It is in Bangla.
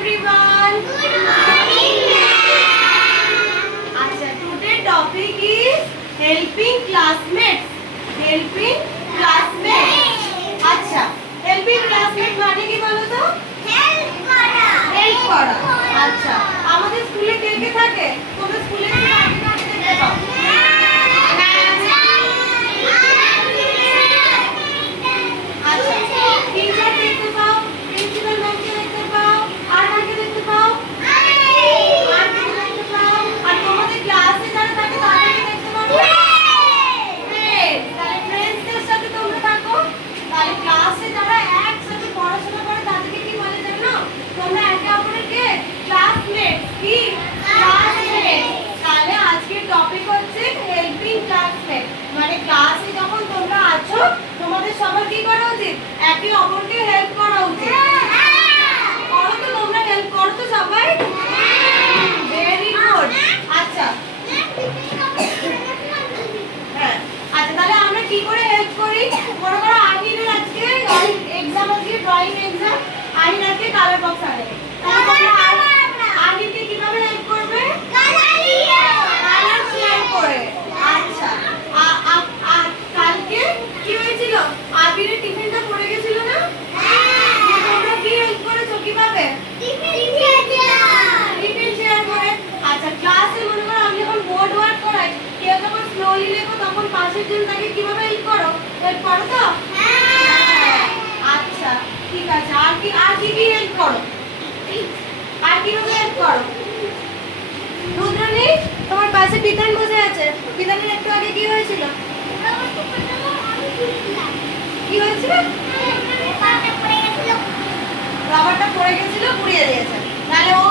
everyone. Good morning, ma'am. Acha, today topic is helping classmates. Helping classmates. Acha, helping classmates মানে কি বলো তো? হেল্প করা। হেল্প করা। আচ্ছা, আমাদের স্কুলে কে কে থাকে? তোমরা স্কুলে কি দেখতে পাও? আচ্ছা, টিচার দেখতে পাও, প্রিন্সিপাল ম্যামকে দেখতে পাও, আর কাকে দেখতে পাও? আন্টি দেখতে পাও, আর তোমাদের ক্লাসে যারা থাকে তাদেরকে দেখতে পাও? ফ্রেন্ডস, তাহলে ফ্রেন্ডসদের সাথে তোমরা থাকো। তাহলে ক্লাসে যারা একসাথে পড়াশোনা করে তাদেরকে কি বলে জানো? তোমরা একে অপরকে ক্লাসমেটস। কি ক্লাসমেটস? তাহলে আজকের টপিক হচ্ছে হেল্পিং ক্লাসমেট। মানে ক্লাসে যখন তোমরা আছো তোমাদের সবার কি করা উচিত? একে অপরকে হেল্প করা উচিত। করো তো, তোমরা হেল্প করো তো সবাই? Very good. আচ্ছা হ্যাঁ, আচ্ছা তাহলে আমরা কি করে হেল্প করি? মনে করো আহিরের আজকে এক্সাম আছে, ড্রয়িং এক্সাম। আহির আজকে কালার বক্স আনে, তাহলে তোমরা আহিরকে কিভাবে হেল্প করবে? কালার শেয়ার করে। আচ্ছা কালকে কি হয়েছিল? আবিরের টিফিনটা পড়ে গেছিল না? তোমরা কি হেল্প করেছো? কিভাবে? টিফিন শেয়ার করে। আচ্ছা ক্লাসে মনে করো আমি যখন বোর্ড ওয়ার্ক করাই, কেউ যখন স্লোলি লেখো তখন পাশের জন তাকে কিভাবে হেল্প করো? হেল্প করো তো? আচ্ছা ঠিক আছে। আর কি হেল্প করো? আর কিভাবে হেল্প করো? রুদ্রনী, তোমার পাশে বিধান বসে আছে। বিধানের একটু আগে কি হয়েছিল? কি হয়েছিল? রাবারটা পড়ে গেছিল, পুড়িয়ে দিয়েছে। তাহলে ও